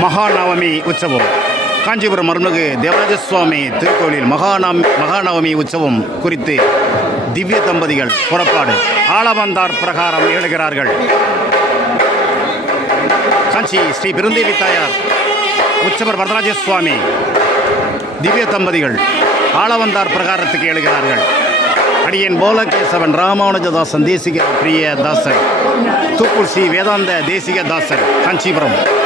மகாநவமி உற்சவம். காஞ்சிபுரம் அருள்மிகு தேவராஜ சுவாமி மகாநம் மகாநவமி மகாநவமி உற்சவம் குறித்து திவ்ய தம்பதிகள் புறப்பாடு. ஆளவந்தார் பிரகாரம் எழுகிறார்கள். காஞ்சி ஸ்ரீ பெருந்தேவி தாயார் உற்சவர் வரதராஜ சுவாமி திவ்ய தம்பதிகள் ஆளவந்தார் பிரகாரத்துக்கு எழுகிறார்கள். அடியன் போலகேசவன் ராமானுஜதாசன் தேசிக பிரிய தாசன் தூப்பூர் ஸ்ரீ வேதாந்த தேசிக தாசன் காஞ்சிபுரம்.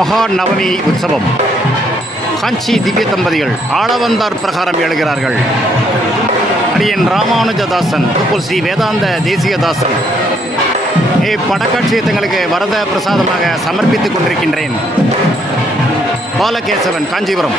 மகா நவமி உற்சவம். காஞ்சி திவ்ய தம்பதிகள் ஆளவந்தார் பிரகாரம் எழுகிறார்கள். அரியன் ராமானுஜதாசன் துப்புல் ஸ்ரீ வேதாந்த தேசியதாசன். இப்படக்காட்சியை தங்களுக்கு வரத பிரசாதமாக சமர்ப்பித்துக் கொண்டிருக்கின்றேன். பாலகேசவன் காஞ்சிபுரம்.